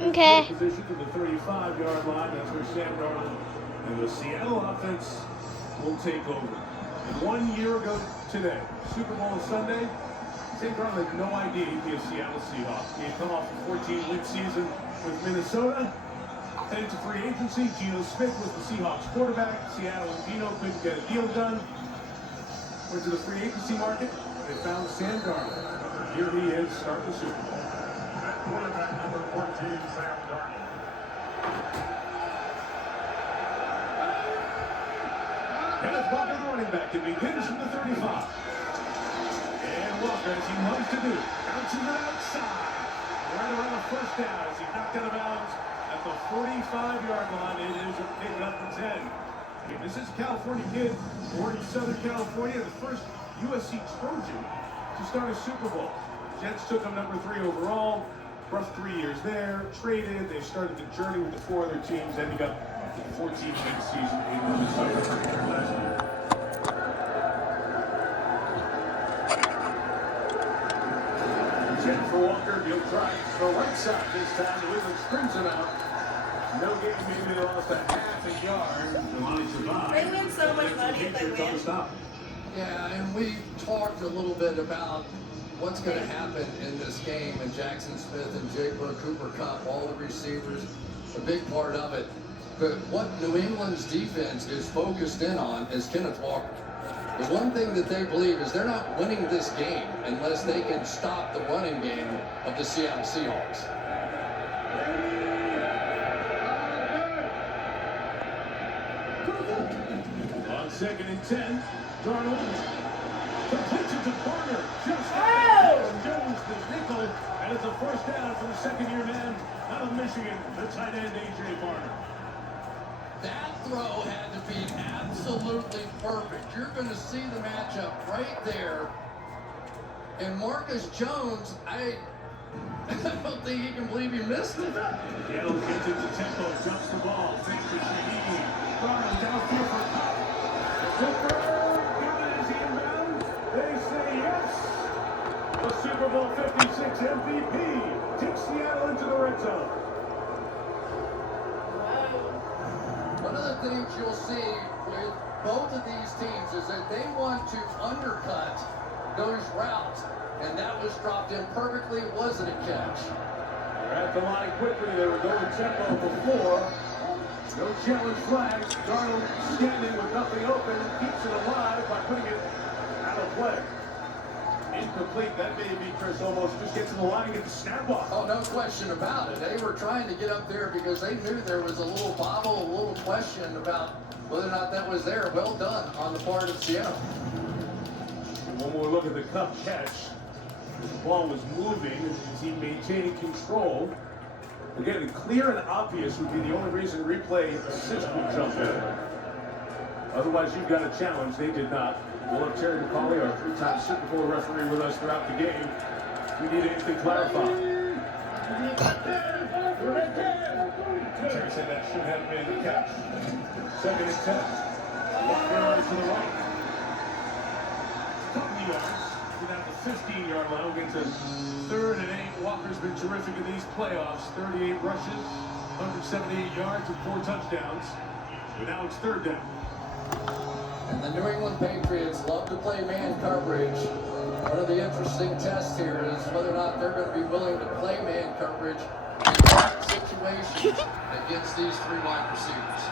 Okay. Position to the 35-yard line. That's where Sam Darnold and the Seattle offense will take over. And 1 year ago today, Super Bowl Sunday, Sam Darnold had no idea he'd be a Seattle Seahawk. He had come off a 14-win season with Minnesota. Headed to free agency, Geno Smith was the Seahawks quarterback. Seattle and Geno couldn't get a deal done. Went to the free agency market. They found Sam Darnold. Here he is, starting the Super Bowl. Quarterback number 14, Sam Darnold. Kenneth Walker, the running back, and begins from the 35. And Walker, as he loves to do, bounces it outside. Right around the first down as he knocked out of bounds at the 45-yard line. It is a pick up to 10. Okay, this is a California kid, born in Southern California, the first USC Trojan to start a Super Bowl. Jets took him number 3 overall. Rough 3 years there, traded. They started the journey with the 4 other teams, ending up with the 14-game season in Minnesota last year. For Walker, he'll try the right side this time. The Wizards springs him out. No game, maybe they lost a half a yard. They win so much money if they win. Yeah, and we talked a little bit about what's going to happen in this game, and Jackson Smith and Jigba, Cooper Kupp, all the receivers, a big part of it. But what New England's defense is focused in on is Kenneth Walker. The one thing that they believe is they're not winning this game unless they can stop the running game of the Seattle Seahawks. On 2nd and 10, Darnold completes it to Barner. Just Jones, the nickel, and it's a first down for the second-year man out of Michigan, the tight end A.J. Barner. That throw had to be absolutely perfect. You're going to see the matchup right there. And Marcus Jones, I don't think he can believe he missed it. Seattle gets into tempo, jumps the ball, fakes to Shaheen. Darnold downfield for Kupp. Cooper, got it as he inbounds. They say yes. The Super Bowl 56 MVP takes Seattle into the red zone. One of the things you'll see with both of these teams is that they want to undercut those routes, and that was dropped in perfectly. Wasn't a catch. They're at the line quickly. They were going tempo before. No challenge flag. Darnold standing with nothing open, keeps it alive by putting it out of play. Incomplete. That may be Chris almost just gets to the line and gets the snap off. Oh, no question about it. They were trying to get up there because they knew there was a little bobble, a little question about whether or not that was there. Well done on the part of Seattle. One more look at the Kupp catch. The ball was moving as he maintained control. Again, clear and obvious would be the only reason replay assist would jump in. Otherwise, you've got a challenge. They did not. We'll have Terry McCauley, our 3-time Super Bowl referee, with us throughout the game. If we need anything clarified. Terry said that should have been the catch. 2nd and 10. Walker to the right. Couple yards. Without the 15-yard line, we'll get to 3rd and 8. Walker's been terrific in these playoffs. 38 rushes, 178 yards, and 4 touchdowns. But now it's 3rd down. And the New England Patriots love to play man coverage. One of the interesting tests here is whether or not they're going to be willing to play man coverage in certain situations against these 3 wide receivers.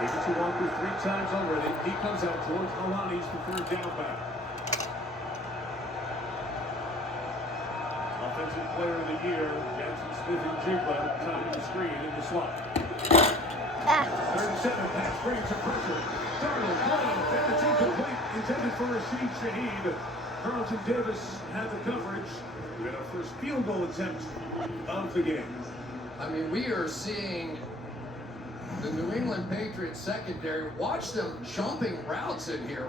Gave it to Walker 3 times already. He comes out. George Alani's the 3rd down back. Offensive player of the year, Jackson Smith and Jigba, top of the screen in the slot. 3rd and 7, pass breaks a pressure. Darnold, and it's incomplete. Intended for Rashid Shaheed. Carlton Davis had the coverage. We got our first field goal attempt of the game. I mean, we are seeing the New England Patriots secondary. Watch them jumping routes in here.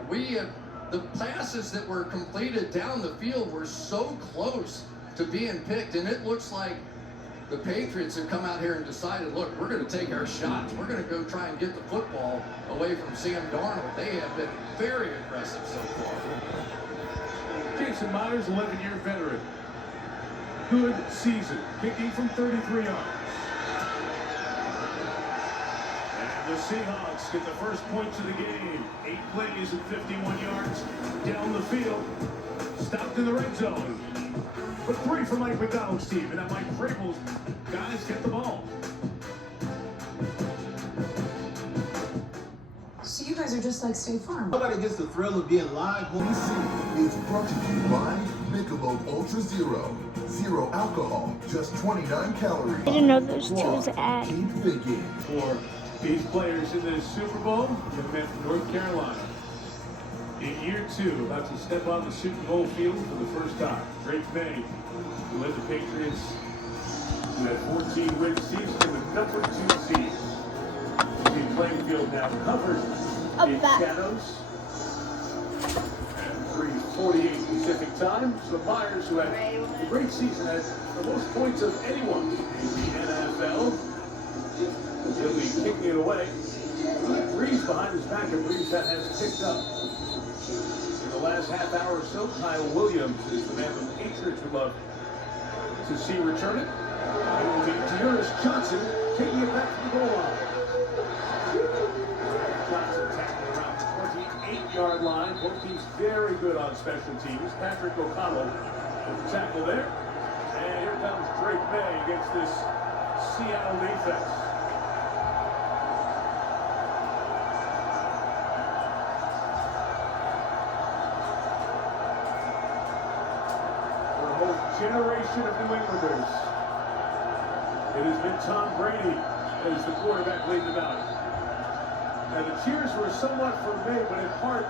The passes that were completed down the field were so close to being picked, and it looks like the Patriots have come out here and decided, look, we're going to take our shots. We're going to go try and get the football away from Sam Darnold. They have been very aggressive so far. Jason Myers, 11-year veteran. good season, kicking from 33 yards. And the Seahawks get the first points of the game. 8 plays at 51 yards down the field. Stopped in the red zone. But 3 for Mike McDonald's team. And now Mike Vrabel's guys get the ball. So you guys are just like State Farm. Nobody gets the thrill of being live. BC is brought to you by Michelob Ultra Zero. Zero alcohol, just 29 calories. I didn't know those two was an ad. Keep thinking. For these players in this Super Bowl, young man from North Carolina. In year 2, about to step on the Super Bowl field for the first time. Drake May, who led the Patriots to that 14-win season with number 2 seed. The playing field now covered in shadows. And 3:48 Pacific time. So Myers, who had a great season, had the most points of anyone in the NFL. He'll be kicking it away. Good breeze behind his back, a breeze that has picked up. In the last half hour or so, Kyle Williams is the man the Patriots would love to see return it. It will be Dearest Johnson taking it back to the goal line. Johnson tackling around the 28-yard line. Both teams very good on special teams. Patrick O'Connell with the tackle there. And here comes Drake May against this Seattle defense. Generation of New Englanders. It has been Tom Brady as the quarterback leading the valley. Now the cheers were somewhat for May, but in part,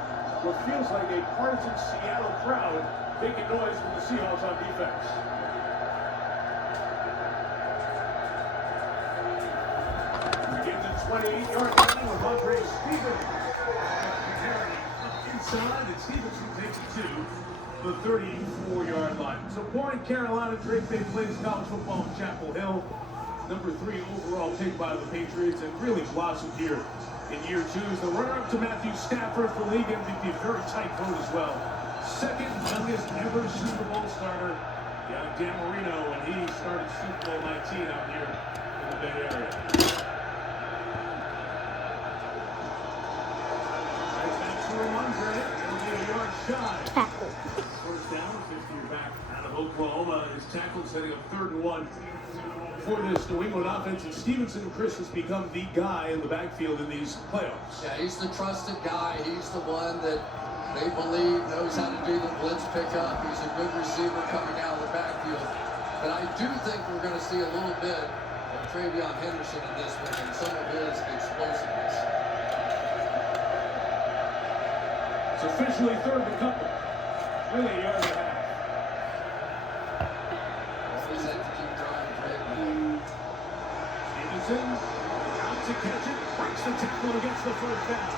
what feels like a partisan Seattle crowd making noise from the Seahawks on defense. We get the 28-yard line with Andre Stevens. Inside, and Stevenson takes it to the 34-yard line. So born in Carolina, Drake May plays college football in Chapel Hill. Number 3 overall pick by the Patriots, and really blossomed here in year 2 as the runner-up to Matthew Stafford for league MVP. Very tight vote as well. Second youngest ever Super Bowl starter, Dan Marino, when he started Super Bowl 19 out here in the Bay Area. Right back to Ramondre. It'll be a yard shy. Tackle. First down, 50 back out of Oklahoma. His tackle setting up 3rd and 1 for this New England offense. And Stevenson, Chris, has become the guy in the backfield in these playoffs. Yeah, he's the trusted guy. He's the one that they believe knows how to do the blitz pickup. He's a good receiver coming out of the backfield. But I do think we're going to see a little bit of Travion Henderson in this one and some of his explosiveness. It's officially 3rd and couple. Really a yard and a half. Always have to keep driving Drake. Stevenson out to catch it. Breaks the tackle and gets the first down.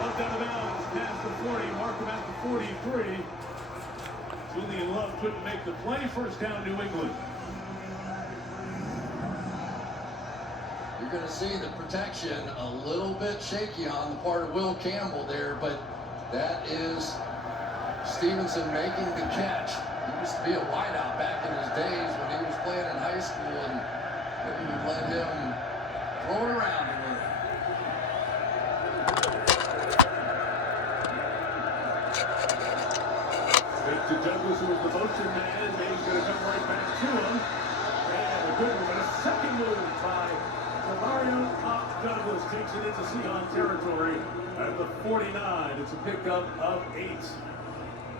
Up out of bounds past the 40. Markham at the 43. Julian Love couldn't make the play. First down, New England. You're going to see the protection a little bit shaky on the part of Will Campbell there, but that is Stevenson making the catch. He used to be a wideout back in his days when he was playing in high school, and maybe we let him throw it around a little. Fake to Douglas, who was the motion man, and he's going to come right back to him. And a good one, a second move by Demario Douglas takes it into Seahawks territory at the 49. It's a pickup of 8.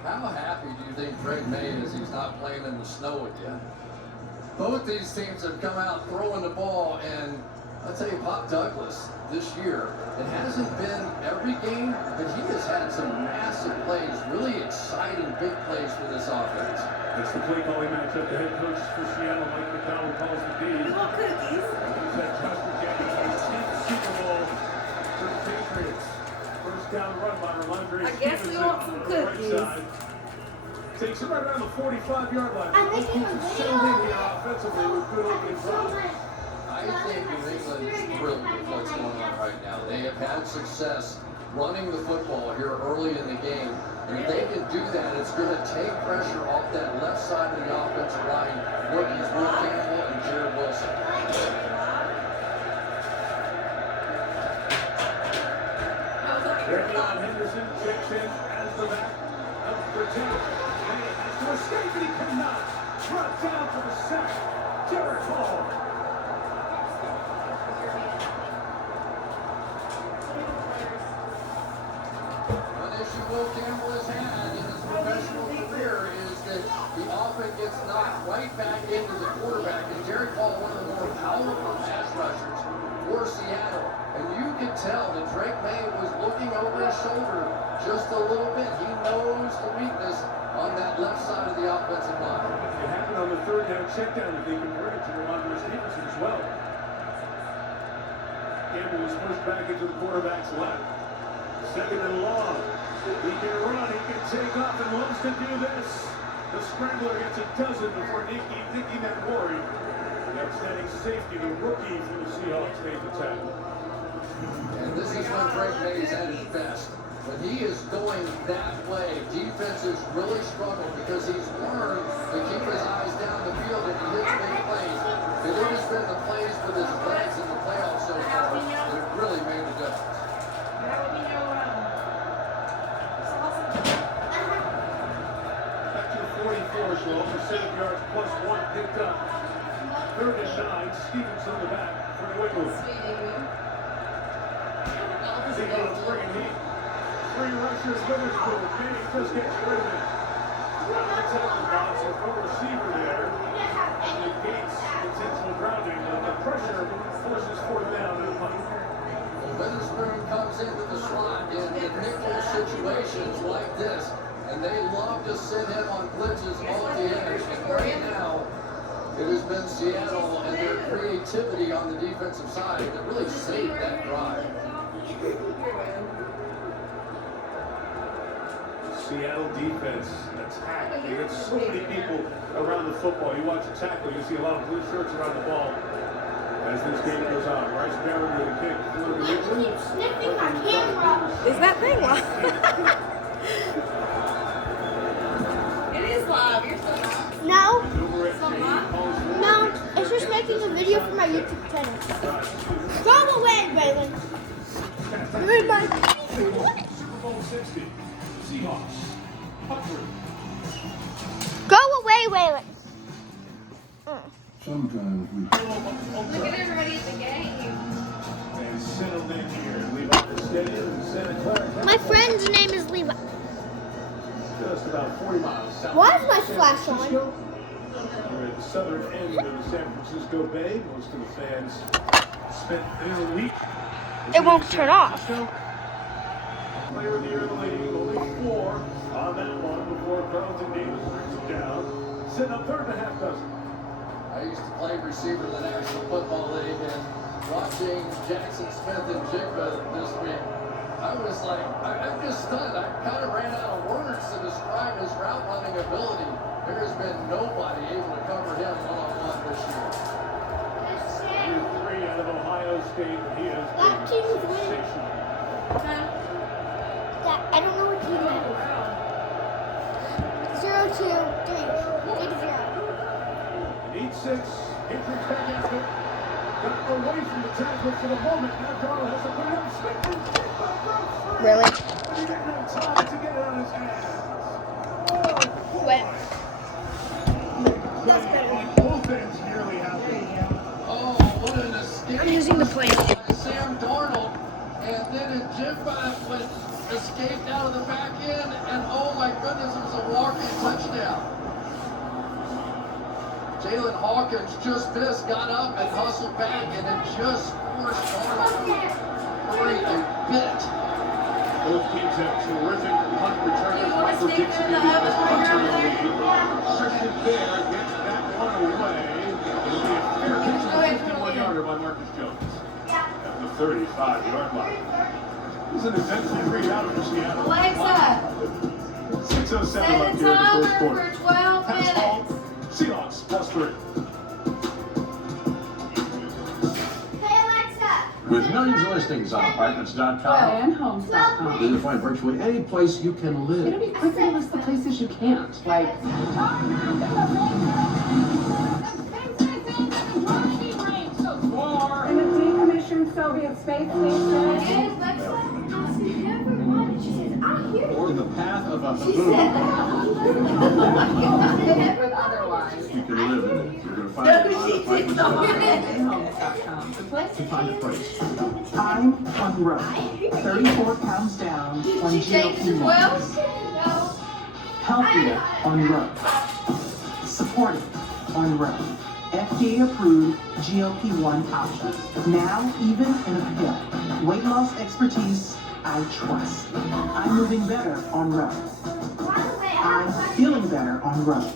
How happy do you think Drake May is he's not playing in the snow again? Both these teams have come out throwing the ball, and I'll tell you, Pop Douglas this year, it hasn't been every game, but he has had some massive plays, really exciting big plays for this offense. It's the play calling matchup. The head coach for Seattle, Mike McDonald, calls the D. We want cookies. He's had Josh McDaniels' 10th Super Bowl for the Patriots. First down run by Ramondre I guess we Stevenson want some on the right cookies. side. Takes it right around the 45-yard line. I'm making a Both teams video are of here it. offensively with good opening drives. I think New England is thrilled with what's going on right now. They have had success running the football here early in the game. And if they can do that, it's going to take pressure off that left side of the offensive line. Rookies Will Campbell and Jared Wilson. Darion Henderson checks in as the back of the team. May has to escape, and he cannot. Brought down for the sack. Jared Hall. One issue Will Campbell has had in his professional career is that the offense gets knocked right back into the quarterback. And Jared Hall, one of the more powerful pass rushers for Seattle. And you could tell that Drake May was looking over his shoulder just a little bit. He knows the weakness on that left side of the offensive line. It happened on the third down check down that they converted to Ramondre Stevenson as well. Campbell was pushed back into the quarterback's lap. Second and long. He can run, he can take off, and loves to do this. The scrambler gets a dozen before Nicky McMorry. The outstanding safety, the rookie for the Seahawks, made the tackle. And this is when Drake May's at his best. When he is going that way, defenses really struggle because he's learned to keep his eyes down the field and he hits big plays. It has been the plays with his legs in the playoffs so far that have really made the difference. Back to the 44, so over 7 yards plus one picked up. Third and 9, Stevenson the back for New England. Seahawks bringing heat. Three rushers, Witherspoon. May just gets rid of it. Out of the tackle box, a full receiver there. And negates intentional grounding. And the pressure forces fourth down to the punt. Witherspoon comes into the slot in nickel situations like this, and they love to send him on blitzes off the edge. And right now, it has been Seattle and their creativity on the defensive side that really saved that drive. Seattle defense attack. They got so many people around the football. You watch a tackle, you see a lot of blue shirts around the ball. As this game goes on, Bryce Barron with a kick for New England. Sniffing my camera. Is that thing live? It is live. You're so live. No, Over at Shane calls for no, it's just making a video for my YouTube channel. Go away, Waylon. Goodbye. Super Bowl 60. Seahawks. Humphrey. Go away, Waylon. Sometimes we Look at everybody at the game. And settled in here. Levi Stadium in Santa Clara. My friend's name is Levi. Just about 40 miles south. Why is my of San flash on? Francisco. We're at the southern end of the San Francisco Bay. Most of the fans spent their week. It won't turn off. Player of the year in the league, only 4 on that one before Carlton Davis brings him down. Sitting up third and a half dozen. I used to play receiver in the National Football League, and watching Jackson Smith and Jigba this week, I was like, I'm just stunned. I kind of ran out of words to describe his route running ability. There has been nobody able to cover him one-on-one this year. Year 3 out of Ohio State, and he has That been team is winning. sensational. I don't know what team that is. 0, 2, 3. 8, 0. Need 6. Hendricks back after it. Got away from the tackle for the moment. Now Darrell has to put it up. Smith and Jigba broke free. Really? But he didn't have time to get it on his hands. Oh, Wet. That's better. On both ends nearly happened. Oh, what an escape. I'm using the plane. By Sam Darnold, and then Jigba was escaped out of the back end, and oh my goodness, it was a walk-in touchdown. Jalen Hawkins just missed, got up and hustled back, and then just forced Darnold to hurry a bit. Both teams have terrific punt returners. Michael Dixon is the best punter in the league. Christian Bear gets that one away. It'll be a fair catch on the 51-yarder by Marcus Jones. At the 35-yard line. This is an eventful 3 out for Seattle. Alexa, 6:07 set left a here in the first timer quarter. for 12 Pass ball. minutes. Seahawks plus 3. Hey, Alexa. With millions of listings on apartments.com, And homes.com. you can find virtually any place you can It'll live. be quicker to list the places you can't. Like, in the decommissioned Soviet space station. Or the path of a She baboon. said, But otherwise, You can live in it. You're going to find No, it on she did not. homes.com. The place to find a place. I'm on road. 34 pounds down on She changed as GLP-1. well. Healthier on road. Supported on road. FDA approved GLP-1 options. Now even in a pill. Weight loss expertise I trust. I'm moving better on road. I'm feeling better on road.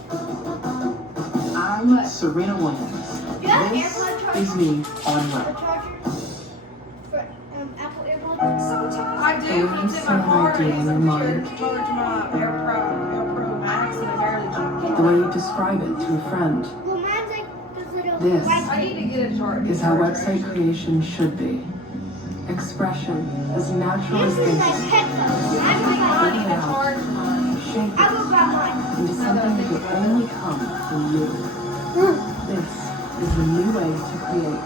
I'm Serena Williams. This is me on road. I do. Comes in my car. And it's charge my AirPro Max, and I barely charge. The way you describe it to a friend This I need to get a charge. is how website creation should be. Expression, as natural as This is my this, headphones. I need to charge mine. shape I will it grab mine. into something that can only come from you. This is the new way to create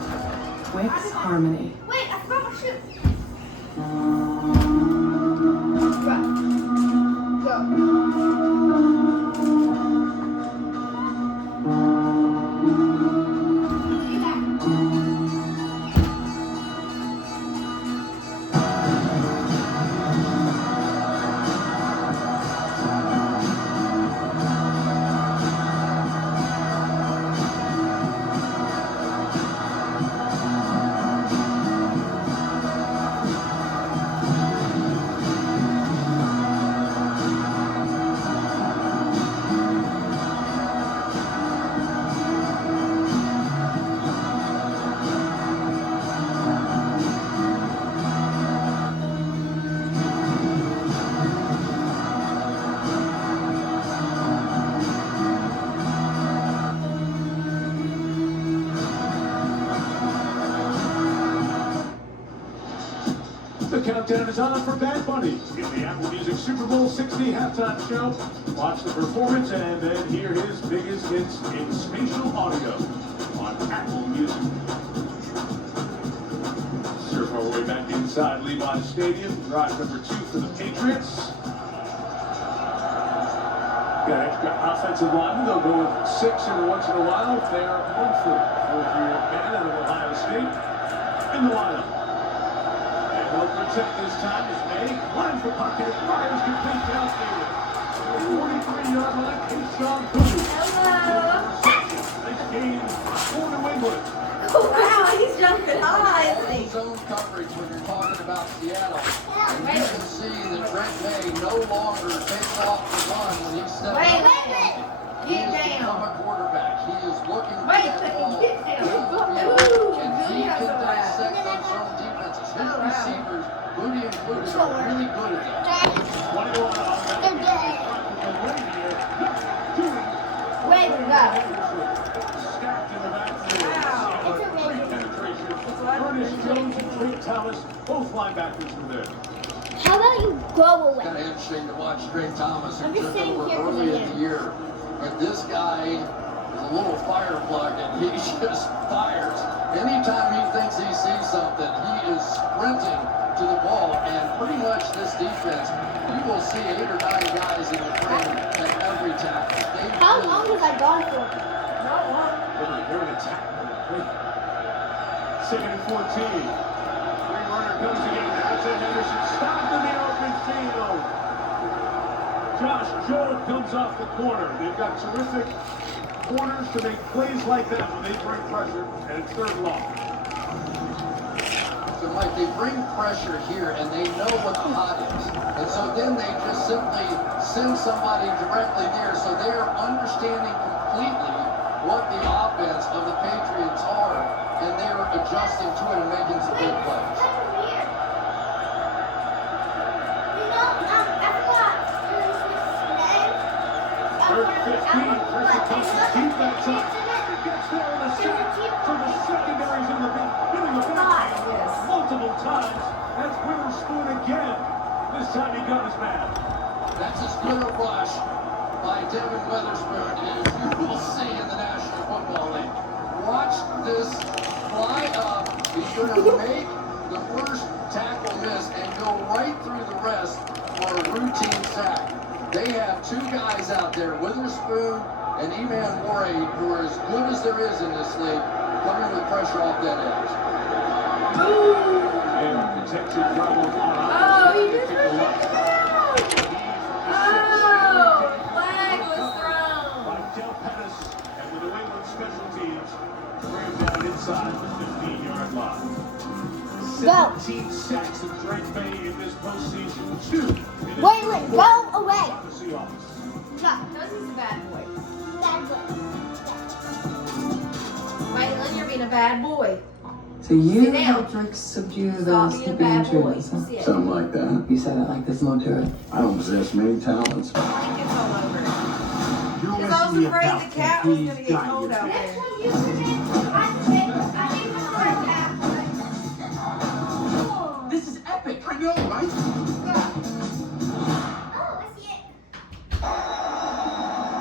Wix Harmony. Wait, I forgot my shoe. The countdown is on for Bad Bunny in the Apple Music Super Bowl 60 halftime show. Watch the performance and then hear his biggest hits in spatial audio on Apple Music. Surf our way back inside Levi Stadium. Drive number 2 for the Patriots. Got extra offensive linemen. They'll go with 6 every once in a while if they are Munford, fourth-year man out of Ohio State, in the lineup. They'll protect this time as May lines the pocket and fires complete downfield. To the 43-yard line, Kayshawn Booth. Hello. Nice gain for New England. Wow, he's jumping high, isn't he? Zone coverage when you're talking about Seattle. And you can see that Brett May no longer takes off the run when he steps Wait, up. He get has become down. a quarterback. He is looking for Wait, the let ball. me get down. Ooh, and he Good can job. dissect those zone defenses. His Wow. receivers, Booty included, are really good at that. 21 on They're dead. the win here. Doing Wait, no. stacked in the backfield. Wow. It's okay. Great penetration. Ernest Jones and Drake Thomas, both linebackers were there. How about you go Kind of away? interesting to watch Drake Thomas, I'm who just took sitting over here 'cause early I in am. the year. But this guy is a little fire plug, and he just fires. Anytime he thinks he sees something, he is sprinting to the ball. And pretty much this defense, you will see 8 or 9 guys in the frame at every tackle. They How really- long was I gone for? Not one. They're in attack mode. Second and 14. Free runner comes again. Isaiah Henderson stopped in the open field. Josh Jobe comes off the corner. They've got terrific corners to make plays like that when they bring pressure, and it's third and long. So Mike, they bring pressure here and they know what the hot is. And so then they just simply send somebody directly there. So they are understanding completely what the offense of the Patriots are, and they are adjusting to it and making some good plays. Third and 15. Christian Thompson keep that top. Gets there in the second. So the secondary's in the big. Yes. Witherspoon again. This time he got his man. That's as good a rush by Devin Witherspoon as you will see in the National Football League. Watch this fly up. He's going to make the first tackle miss and go right through the rest for a routine sack. They have two guys out there, Witherspoon and Eman Wade, who are as good as there is in this league, coming with pressure off that edge. And protection problem on. Oh, he just pushed it down. Oh, flag was thrown. By Del Pettis and the New England special teams to bring him down inside the 15-yard line. 17 sacks of Drake May in this postseason. 2. Wait, go away. The Seahawks. Go. This is a bad boy. Bad boy. Waylon, you're being a bad boy. So you Sit down. helped Rick subdue Stop those being a hippie bad boy. intruders, huh? Sit. Something like that. You said it like this, won't do it. I don't possess many talents. Blankets all over. You're Because I was messing me afraid about the cat was going to these get cold out guys. there. This is epic. I know, right?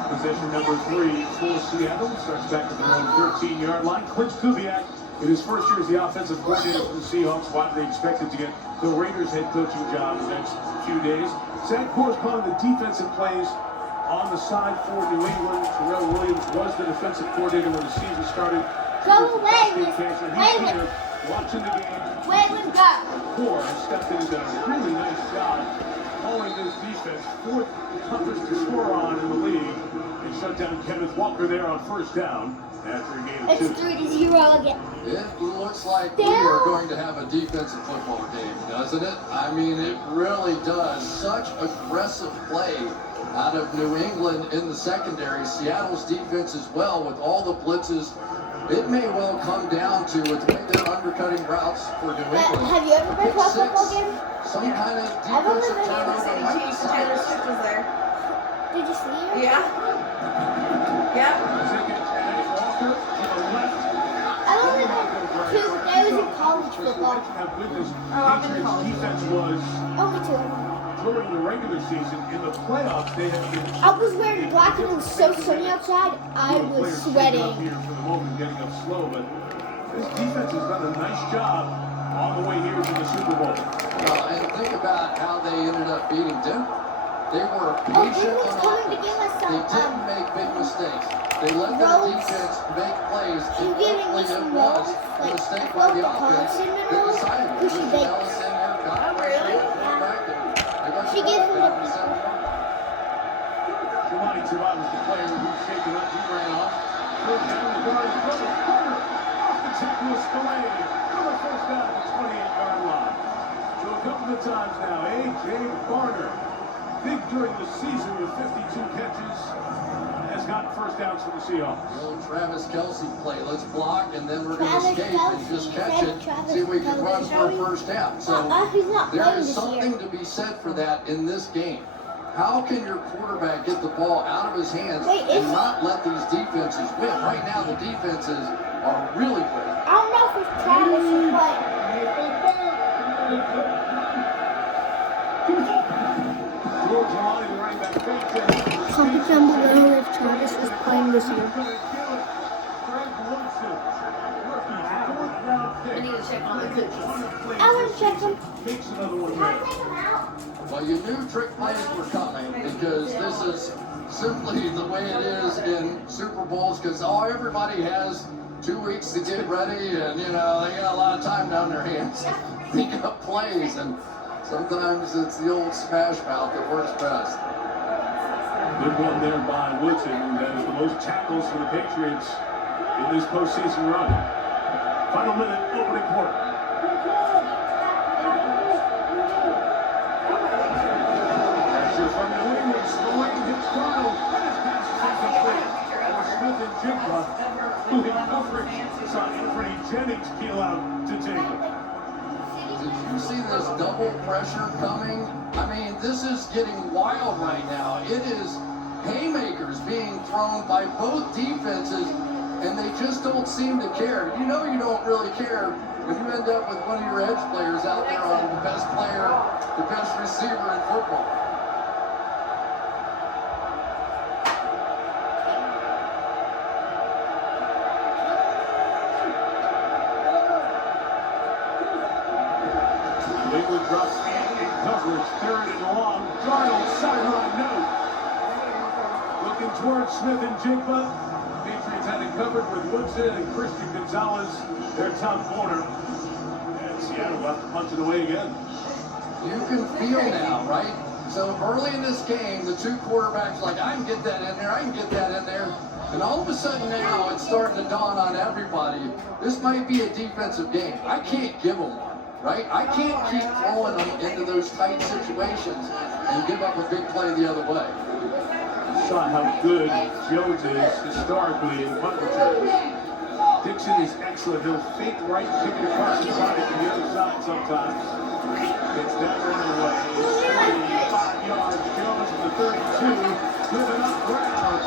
Possession number 3 for Seattle. Starts back at their own 13-yard line. Klitsch Kubiak, in his first year as the offensive coordinator for the Seahawks, widely expected to get the Raiders head coaching job in the next few days. Zach calling the defensive plays on the side for New England. Terrell Williams was the defensive coordinator when the season started. Go away, He's here watching the game. Waylon, go. Core has stepped in and done a really nice job calling this defense. 4th toughest to score on in the league. And shut down Kenneth Walker there on first down after a game of 2. It's 3-0 again. It looks like we are going to have a defensive football game, doesn't it? I mean, it really does. Such aggressive play out of New England in the secondary. Seattle's defense as well with all the blitzes. It may well come down to with the way they're undercutting routes for New England. Have you ever been to a football game? Some kind of I've only defensive been to Kansas City turnover. Chiefs and Taylor Swift was there. Did you see it? Yeah. Yep. Walker to the left. I've only been to, that was in college football. I've been to college Defense was Only 2. during the regular season. In the playoffs, they have been. I was wearing black and it was so sunny outside, I was sweating. Here for the moment, getting up slow, but this defense has done a nice job on the way here to the Super Bowl. And think about how they ended up beating Denver. They were Oh, patient Denver's on coming to offense. give us They some, didn't make big mistakes. They let their rolls. defense make plays. You And giving me hopefully some it was rolls? a Like, mistake by the local offense cinnamon that rolls? decided Who to she push baked? Ellis in there. Oh, really? She gave him the the- Jelani Tavon is the player who's shaken up. He ran off. Third down, the guard is Carter. Off the tackle is Spillane. For the first down at the 28-yard line. So a couple of times now, A.J. Barner, big during the season with 52 catches, has gotten first downs for the Seahawks. The old Travis Kelce play. Let's block and then we're going to Travis escape and Kelce, just you catch said it. Travis See if we can Kelce, run for shall a we? first down. So He's not there playing is this something year. to be said for that in this game. How can your quarterback get the ball out of his hands Wait, and is- not let these defenses win? Right now, the defenses are really good. I don't know if it's Travis who's playing. George Jelani, the running back, fakes it. Comment down below if Travis is playing this year. I need to check on the cookies. I want to check them. Makes another one Can I there. take them out? Well, you knew trick plays were coming because this is simply the way it is in Super Bowls because everybody has 2 weeks to get ready and, you know, they got a lot of time down their hands to think up plays and sometimes it's the old smash mouth that works best. Good one there by Woodson. That is the most tackles for the Patriots in this postseason run. Final minute, opening quarter. Pressure from New England. Spillane hits Darnold. And his pass is incomplete. For Smith and Jigba, who in coverage saw Anthony Jennings peel out to take it. Did you see this double pressure coming? I mean, this is getting wild right now. It is haymakers being thrown by both defenses. and they just don't seem to care. You know you don't really care when you end up with one of your edge players out there on the best player, the best receiver in football. Lakewood drops in coverage, third and long. Darnold, sideline note. Looking towards Smith and Jigba. Patriots had it covered with Woodson and Christian Gonzalez, their top corner. And Seattle left to punch it away again. You can feel now, right? So early in this game, the two quarterbacks like, I can get that in there, I can get that in there. And all of a sudden now, it's starting to dawn on everybody. This might be a defensive game. I can't give them one, right? I can't keep throwing them into those tight situations and give up a big play the other way. Saw how good Jones is historically in punt returns. Dixon is excellent. He'll fake right, kick it across the body to the other side sometimes. Gets that one away. 35 yards. Jones to the 32. Giving up ground.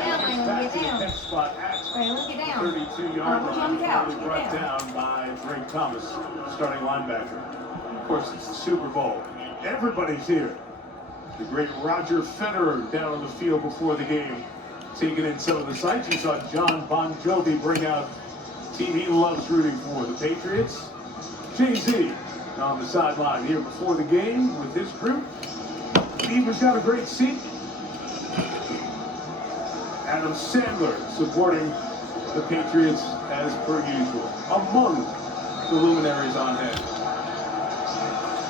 And gets back to the next spot at 32-yard line. Probably brought down by Drake Thomas, starting linebacker. Of course, it's the Super Bowl. Everybody's here. The great Roger Federer down on the field before the game, taking in some of the sights. You saw John Bon Jovi bring out the team he loves rooting for, the Patriots. Jay-Z on the sideline here before the game with his group. Eva's got a great seat. Adam Sandler supporting the Patriots as per usual, among the luminaries on hand.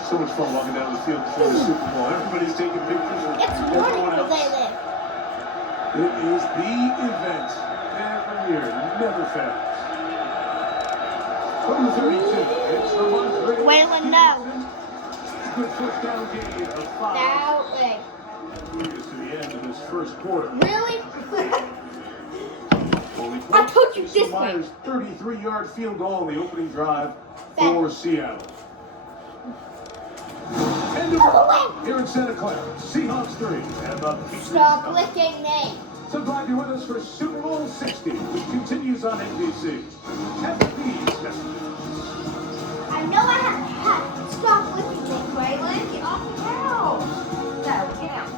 So much fun walking down the field before the Super Bowl. Everybody's taking pictures of everyone else. It is the event every year, never fails. From the 32, it's Lamont Waylon, no. Good first down gain of 5. That way. Brings us to the end of this first quarter. Really? I told you this way. Myers' 33-yard field goal on the opening drive for Seattle. End of it here in Santa Clara. Seahawks 3 and the Patriots. Stop licking me. So glad you're with us for Super Bowl 60, which continues on NBC. Have these messages. I know I have to stop licking me. Waylon, get off the couch. No, get down.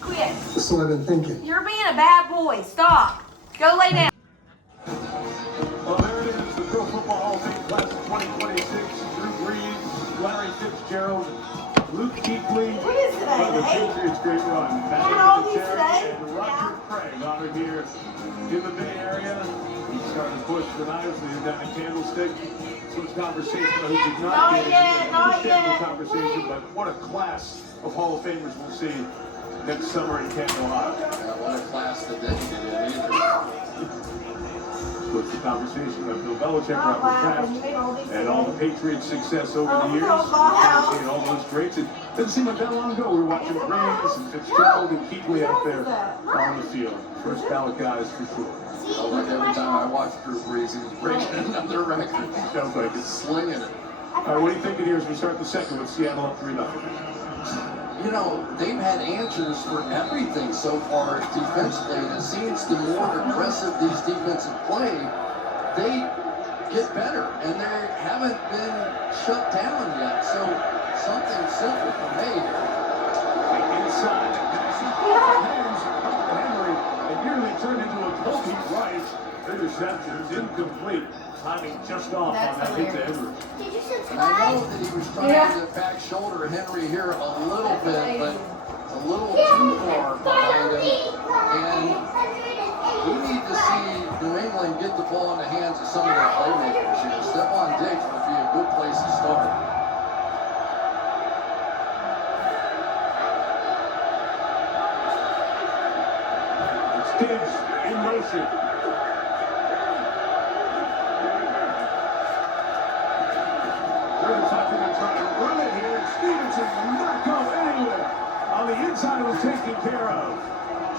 Quit. That's what I've been thinking. You're being a bad boy. Stop. Go lay down. Well, there it is, the Pro Football Hall of Fame class of 2026. Drew Brees, Larry Fitzgerald, Luke Kuechly. What is today, One of the Nate? Patriots' great run. Had all these today? And Roger Craig honored here in the Bay Area. He started to push the Niners, leading down a candlestick. So it's conversation who did not get it. Understandable conversation, but what a class of Hall of Famers we'll see next summer in Canton, Ohio. What a class that didn't get in either. With the conversation of Bill Belichick, Robert Kraft, and all the Patriots' success over the years. Seeing all those greats. It doesn't seem like that long ago we were watching Brees and Fitzgerald and Kuechly out there on the field. First ballot guys for sure. Like every time I watch Drew Brees, he's breaking another record. Sounds like it. Slinging it. All right, what are you thinking here as we start the second with Seattle up 3-0? You know, they've had answers for everything so far defensively, and it seems the more aggressive these defensive play, they get better, and they haven't been shut down yet. So something simple for me. Inside, hands up Henry, and nearly turned into a Kobe Bryant. Interceptions incomplete. Timing just off on that hit to Henry. Did you And I subscribe? know that he was trying to back shoulder Henry here a little bit, but a little too far behind him. And we need to see New England get the ball in the hands of some of their playmakers here. Stephon Diggs would be a good place to start. It's Diggs in motion. Run it here, and Stevenson will not go anywhere. On the inside, it was taken care of.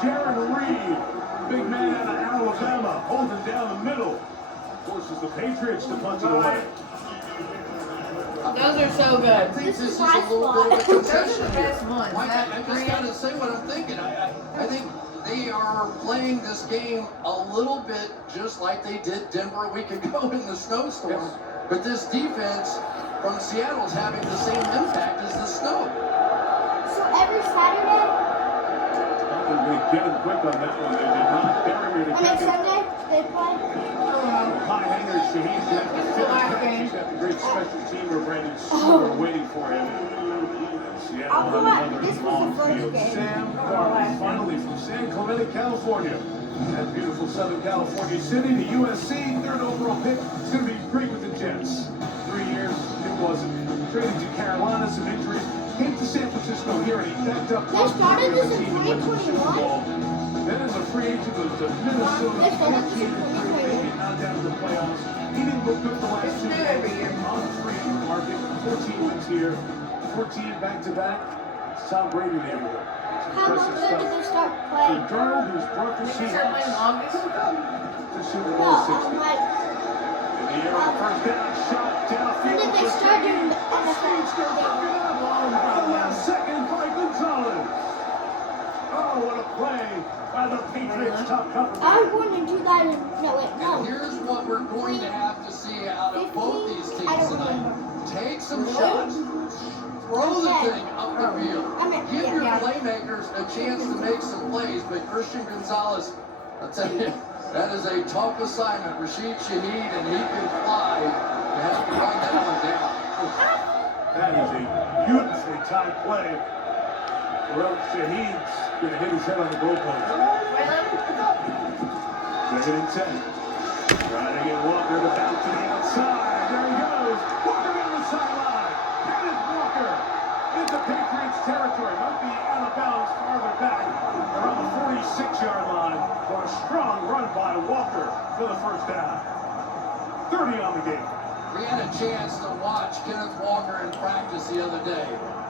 Jaron Reed, big man out of Alabama, holding down the middle. Forces the Patriots to punch it away. Those are so I good. think this is a little bit of a Those are concession the here. best ones. I just got to say what I'm thinking. I think they are playing this game a little bit just like they did Denver a week ago in the snowstorm. Yes. But this defense from Seattle is having the same impact as the snow. So every Saturday They get him quick on that one. They did not. Barrier to and kick next it. Sunday they play. High hanger, Shaheen's got the finish catch. He's got the great special teamer, Brandon Stewart, waiting for him. Seattle I'll go on out. another This was long the first field. game. Sam Darnold, finally from San Clemente, California. That beautiful Southern California city, the USC, third overall pick. It's going to be great with the Jets. 3 years, it wasn't. Traded to Carolina, some injuries. Came to San Francisco here, and he backed up. They started this in He went to the Super 2021? Bowl. Then as a free agent goes to Minnesota, They started this in 14 2021. they get knocked out of the playoffs. He didn't look good the last It's 2 new every games year. on the free agent market. 14 wins here, 14 back-to-back. It's Tom Brady neighborhood. It's How impressive long ago did stuff. they start So playing? Darnold, who's brought the They start playing in Seahawks August. to Super No, Bowl 60. like In the air on first down, shot when downfield did they for start Shaheen. doing the NFL? At the last second by Gonzalez. Oh, what a play by the Patriots top cover. I was born in 2000. No, wait, And no. here's what we're going to have to see out of both these 15? teams I don't tonight. remember. Take some shots. Throw the Okay. thing up the field. I mean, Give yeah, your yeah. playmakers a chance to make some plays, but Christian Gonzalez, I'll tell you, that is a tough assignment. Rashid Shaheed, and he can fly. You have to run that one down. That is a beautifully timed play. Well, Shaheed's going to hit his head on the goalpost. Second and 10. Trying to get Walker to bounce to the outside. There he goes. Walker down the sideline. Kenneth Walker into Patriots territory. Might be out of bounds farther back around the 46-yard line. For a strong run by Walker for the first down. 30 on the game. We had a chance to watch Kenneth Walker in practice the other day.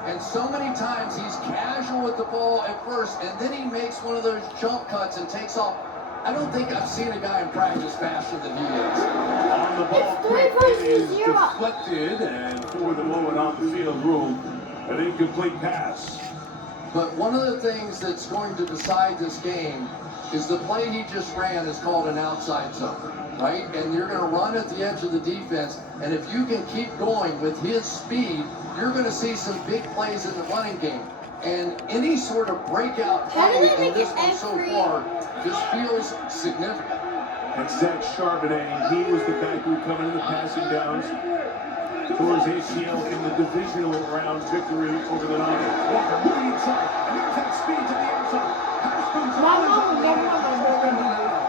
And so many times he's casual with the ball at first, and then he makes one of those jump cuts and takes off. I don't think I've seen a guy in practice faster than he is. On the ball, It's 3 quick, versus it is 0. deflected, and for the moment on the field ruled an incomplete pass. But one of the things that's going to decide this game is the play he just ran is called an outside zone, right? And you're going to run at the edge of the defense, and if you can keep going with his speed, you're going to see some big plays in the running game. And any sort of breakout How do play they in make this it one so every- far just feels significant. And Zach Charbonnet, he was the back who coming in the passing downs towards ACL in the divisional round victory over the Niners. Walker moving inside, and there's that speed to the outside. Pass comes My out. mom would never have my burger.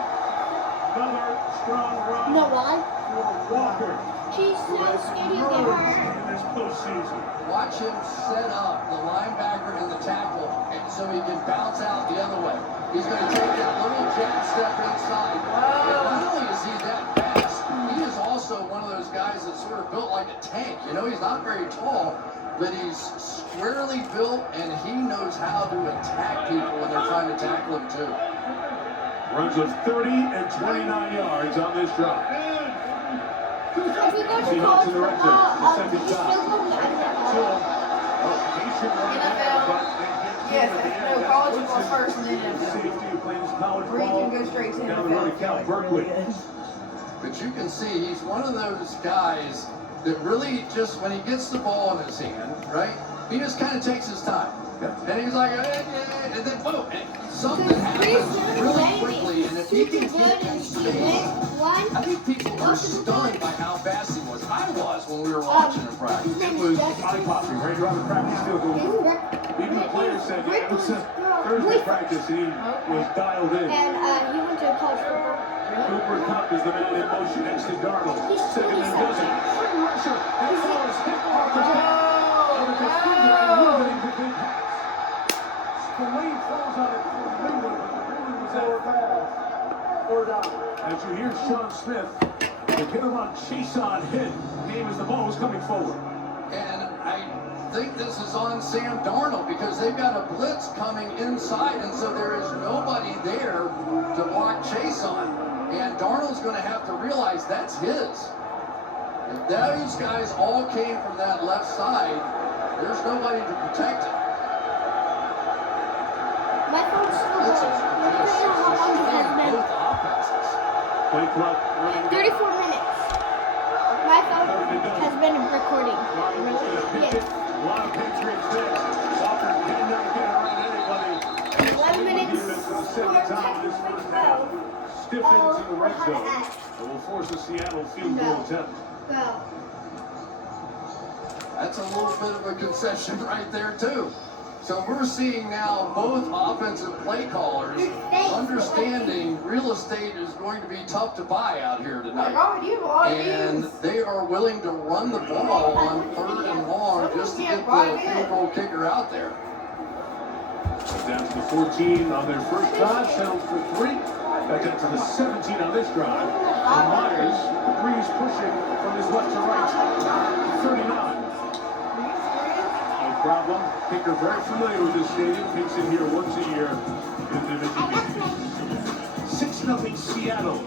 Another strong run You know why? for Walker. She's so skinny to get hurt. In this postseason. Watch him set up the linebacker in the tackle, and so he can bounce out the other way. He's going to take that little jab step inside. And not only is he that fast, he is also one of those guys that's sort of built like a tank. You know, he's not very tall, but he's squarely built, and he knows how to attack people when they're trying to tackle him too. Runs of 30 and 29 yards on this drive. If you go to Seahawks college in the red football, zone. The second you still time. go to the So, NFL. patient right NFL. there, but they get Yes, to it. no, college football's first and then NFL. Safety who plays college Or you ball. can go straight to Down the road NFL. to Cal Berkeley. But you can see he's one of those guys that really just, when he gets the ball in his hand, right, he just kind of takes his time. And he's like, and then whoa, and something happens really quickly, and if he can get in space, I think people are stunned by how fast he was. I was when we were watching him practice. It was eye-popping right around the practice field. Even the players said, yeah, it was a Thursday practice, and he was dialed in. And he went to college football. Cooper Kupp is the man in motion next to Darnold. Second and dozen. Free rusher. And the ball is hit off the top. And the defender and moving to big pass. Spillane falls on it for Greenwood, but Greenwood was out. As you hear Sean Smith, the hit him on chase on hit game as the ball was coming forward. And I think this is on Sam Darnold because they've got a blitz coming inside, and so there is nobody there to block Chase on. And Darnold's going to have to realize that's his. If those guys all came from that left side, there's nobody to protect him. My phone's still This it's a both offenses. Play clock running 34 minutes. My phone has been recording. Yes. A lot of Patriots there. Walker cannot get around anybody. 11 minutes. For the second time this first half. Stiffens in the red zone. It will force a Seattle field goal attempt. Go. That's a little bit of a concession right there, too. So we're seeing now both offensive play callers understanding real estate is going to be tough to buy out here tonight. And they are willing to run the ball on 3rd and long just to get the field goal kicker out there. Down to the 14 on their first drive, settled for 3. Back down to the 17 on this drive. And Myers, Breeze pushing from his left to right. 39. No problem. Kicker very familiar with this stadium. Kicks in here once a year in Division 6-0 Seattle.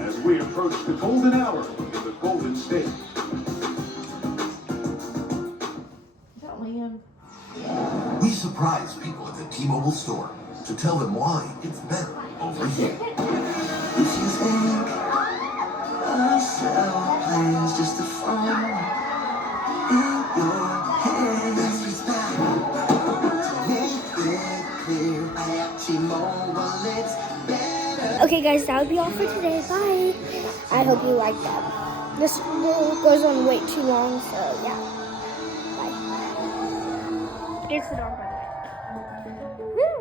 As we approach the golden hour in the Golden State. Is that Liam? We surprise people at the T-Mobile store to tell them why it's better over here. If you think ourselves plans just a fun in your head, let's respect to make it clear. At T-Mobile, it's better. Okay, guys, that would be all for today. Bye. I hope you liked that. This goes on way too long, so yeah. Bye. It's the dog.